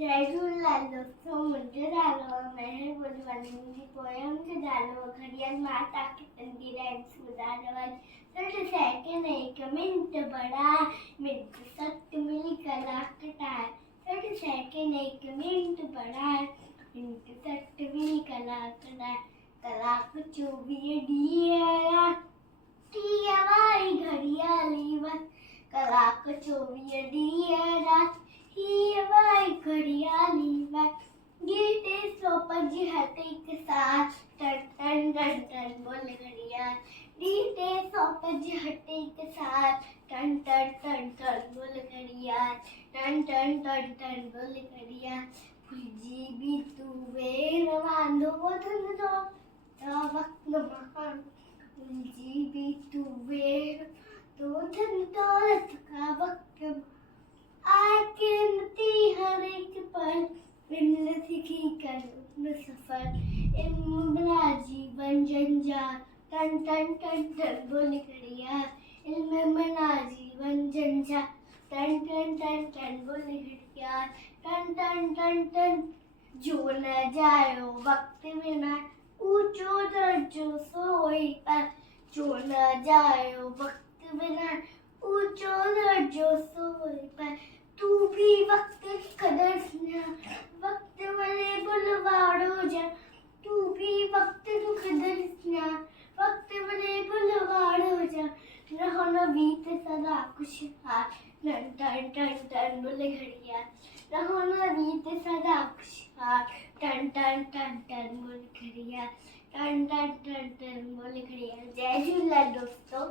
जय झूलेलाल दोस्तों, मुझे डालो मैं भोजवानी जी पोयम से डालो घड़ियाल माता की तंदी राइम्स डालो थोड़े सेकंड एक मिनट बड़ा मिनट सत्य मिली कला कटाए थोड़े सेकंड एक मिनट बड़ा मिनट सत्य मिली कला कटाए कला को चोबिये दिया टिया वाई घड़ियाली बस कला को चोबिये दिया ही वाई घड़ियाली बस गीते सोपज हटे के साथ टन टन टन टन बोले घड़ियाल गीते सोपज हटे के साथ टन टन टन टन बोले घड़ियाल टन टन टन टन बोले घड़ियाल फुलजी भी तू वेर वांदो धन दो वक्त महान फुलजी भी तू वेर तो धन दौलत का वक्त आके मती हर एक पल विमल सीखी कर अपना सफर बना जीवन जंजाल टन टन टन टन बोले घड़ियाल इल्म बना जीवन जंजाल टन टन टन टन बोले घड़ियाल टन टन टन टन जो न जायो वक्त बिना ऊंचो दर्जो सोई पर जो न जायो वक्त बिना ऊंचो दर्जो सोई पर तू भी वक्त की कदर ना वक्त वाले बुलवाड़ो जा तू भी वक्त की कदर ना वक्त वाले बुलवाड़ो जा रहो न बीत सदा खुशहाल टन टन टन टन बोले घड़ियाल रहो न बीत सदा खुशहाल टन टन टन टन बोले घड़ियाल टन टन टन टन बोले घड़ियाल। जय झूलेलाल दोस्तों।